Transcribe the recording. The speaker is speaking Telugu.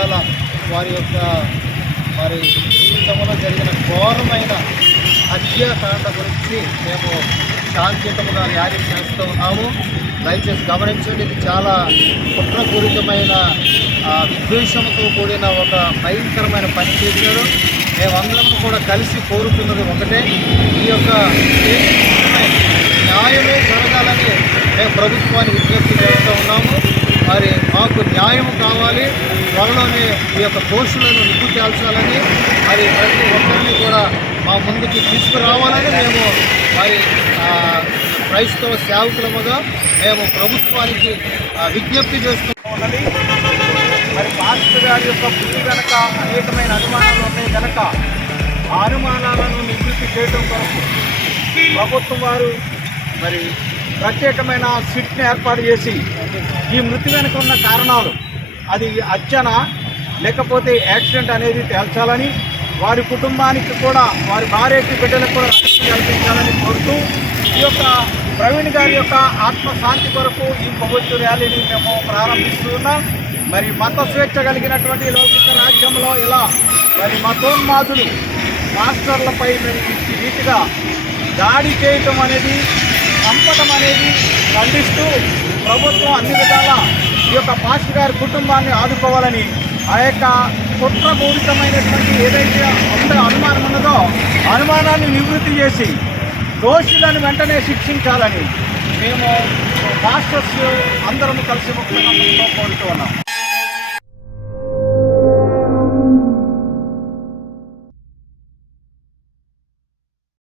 విధాల వారి యొక్క వారి జీవితంలో జరిగిన ఘోరమైన హత్యాకాండ గురించి మేము శాంతియుతముగా వ్యాధిని చేస్తూ ఉన్నాము. దయచేసి గమనించండి ఇది చాలా కుట్రపూరితమైన విద్వేషంతో కూడిన ఒక భయంకరమైన పని చేశారు. మేమందరం కూడా కలిసి కోరుతున్నది ఒకటే ఈ యొక్క న్యాయమే జరగాలని మేము ప్రభుత్వాన్ని విజ్ఞప్తి చేస్తూ ఉన్నాము. న్యాయం కావాలి. త్వరలోనే ఈ యొక్క దోషులను నిప్పు తేల్చాలని మరి ప్రతి ఒక్కరిని కూడా మా ముందుకి తీసుకురావాలని మేము మరి క్రైస్తవ సేవకులముగా మేము ప్రభుత్వానికి విజ్ఞప్తి చేస్తూ ఉన్నది. మరి పాస్టర్ గారి యొక్క బుద్ధి కనుక అనేకమైన అనుమానాలు ఉన్నాయి. కనుక ఆ అనుమానాలను నివృత్తి చేయడం కొరకు ప్రభుత్వం వారు మరి ప్రత్యేకమైన సిట్ని ఏర్పాటు చేసి ఈ మృతి వెనుక ఉన్న కారణాలు అది అర్చన లేకపోతే యాక్సిడెంట్ అనేది తేల్చాలని వారి కుటుంబానికి కూడా వారి భార్యకి బిడ్డలకు కూడా కల్పించాలని కోరుతూ ఈ యొక్క ప్రవీణ్ గారి యొక్క ఆత్మశాంతి కొరకు ఈ ప్రభుత్వ ర్యాలీని మేము ప్రారంభిస్తున్నాం. మరి మత స్వేచ్ఛ కలిగినటువంటి లౌకిక రాజ్యంలో ఇలా మరి మతోన్మాదులు మాస్టర్లపై మరి రీతిగా దాడి చేయటం అనేది చంపటం అనేది ఖండిస్తూ ప్రభుత్వం అన్ని విధాల ఈ యొక్క పాస్టర్ గారి కుటుంబాన్ని ఆదుకోవాలని ఆ యొక్క కుట్రపూరితమైనటువంటి ఏదైతే అందరూ అనుమానం ఉన్నదో అనుమానాన్ని నివృత్తి చేసి దోషులను వెంటనే శిక్షించాలని మేము మాస్టర్స్ అందరం కలిసి ముఖ్యంగా కోరుతూ ఉన్నాం.